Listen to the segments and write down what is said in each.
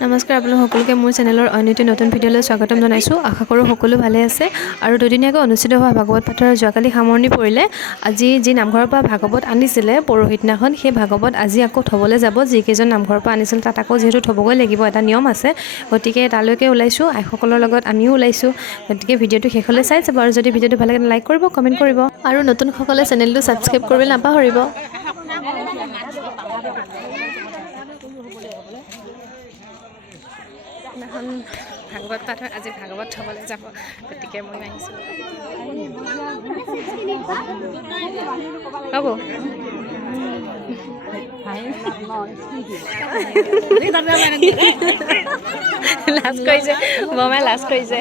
নমস্কাৰ আপোনালোক সকলোকে মোৰ চেনেলৰ অন্য এটি নতুন ভিডিঅ'লৈ স্বাগতম জনাইছোঁ। আশা কৰোঁ সকলো ভালে আছে আৰু দুদিনীয়াকৈ অনুষ্ঠিত হোৱা ভাগৱত পাঠৰ যোৱাকালি সামৰণি পৰিলে। আজি যি নামঘৰৰ পৰা ভাগৱত আনিছিলে পৰহিদিনাখন, সেই ভাগৱত আজি আকৌ থ'বলৈ যাব। যিকেইজন নামঘৰৰ পৰা আনিছিল তাত আকৌ যিহেতু থ'বগৈ লাগিব, এটা নিয়ম আছে, গতিকে তালৈকে ওলাইছোঁ। আইসকলৰ লগত আমিও ওলাইছোঁ। গতিকে ভিডিঅ'টো শেষলৈ চাই যাব আৰু যদি ভিডিঅ'টো ভাল লাগে লাইক কৰিব, কমেণ্ট কৰিব আৰু নতুনসকলে চেনেলটো ছাবস্ক্ৰাইব কৰিবলৈ নাপাহৰিব। এখন ভাগৱত পাঠ আজি ভাগৱত থ'বলৈ যাব, গতিকে মই আহিছোঁ। হ'ব লাজ কৰিছে, বৰমাই লাজ কৰিছে।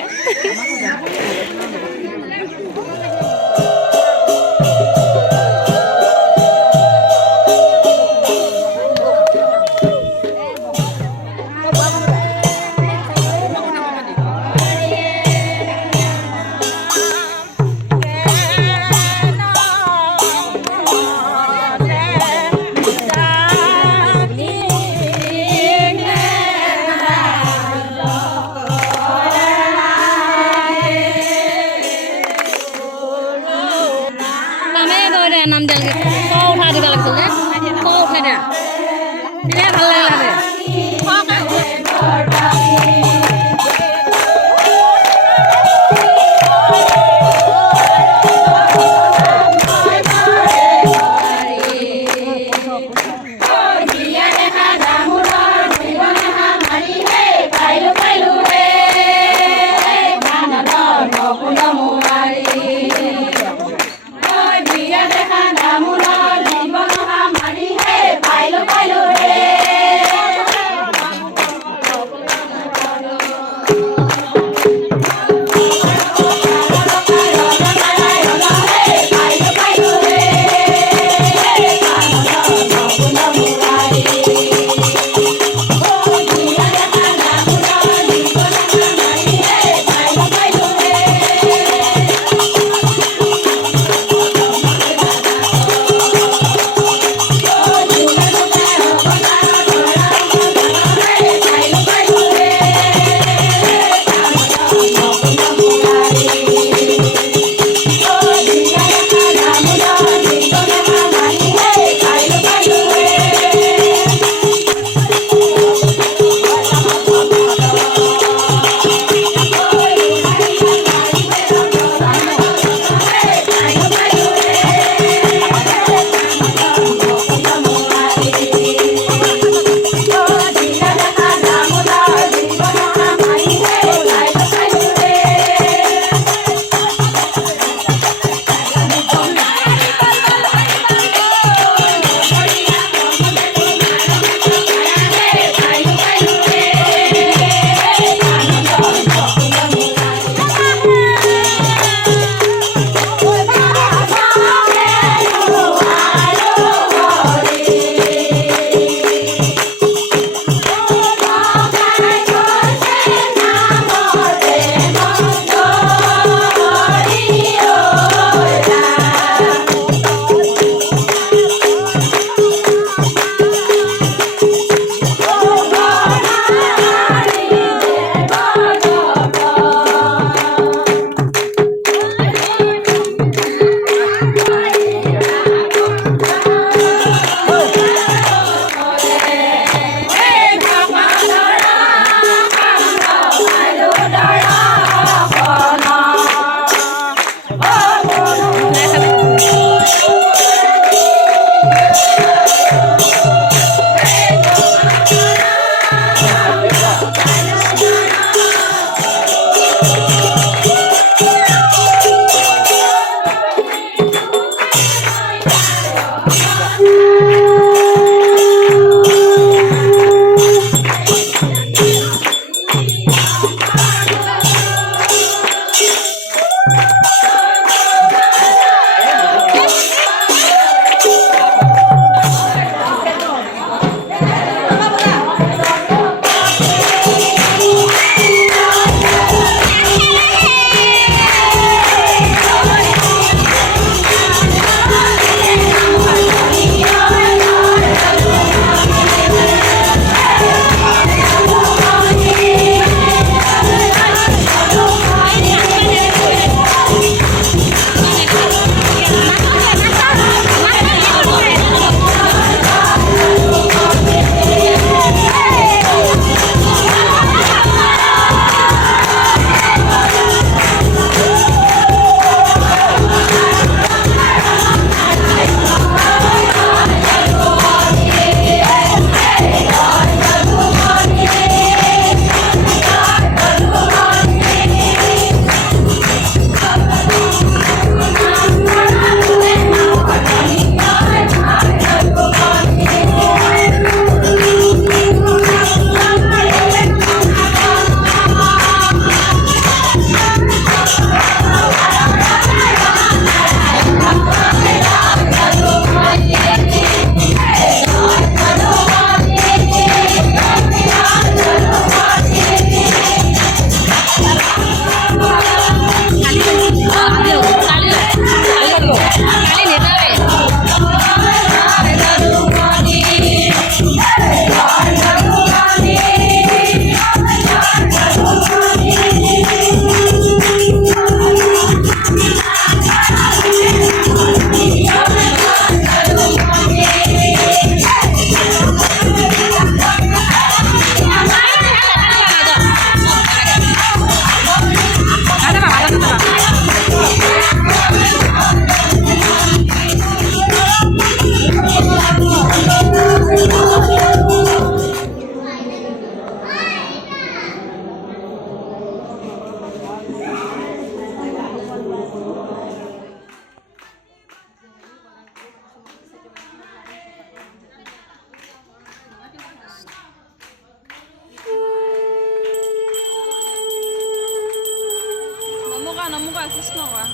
কৃষ্ণ কোৱা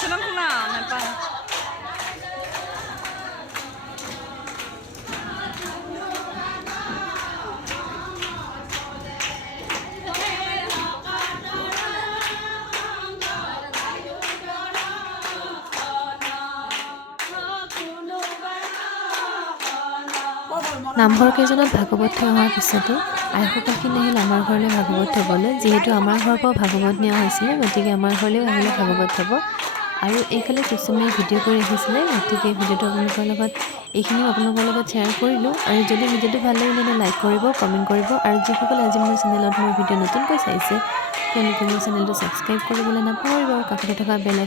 চেনেল খোলা নাপায় নামঘৰ কেইজনত ভাগৱত থৈ অহাৰ পিছতে আইসকলখিনি আহিল আমাৰ ঘৰলৈ ভাগৱত থ'বলৈ। যিহেতু আমাৰ ঘৰৰ পৰা ভাগৱত নিয়া হৈছিলে, গতিকে আমাৰ ঘৰলৈও আহিলে ভাগৱত থ'ব। আৰু এইফালে কুচুমে ভিডিঅ' কৰি ৰাখিছিলে, গতিকে এই ভিডিঅ'টো আপোনালোকৰ লগত এইখিনিও আপোনালোকৰ লগত শ্বেয়াৰ কৰিলোঁ। আৰু যদি ভিডিঅ'টো ভাল লাগিলে লাইক কৰিব, কমেণ্ট কৰিব। আৰু যিসকলে আজি মোৰ চেনেলত মোৰ ভিডিঅ' নতুনকৈ চাইছে তেওঁলোকে মোৰ চেনেলটো ছাবস্ক্ৰাইব কৰিবলৈ নাপাহৰিব আৰু কাষতে থকা বেল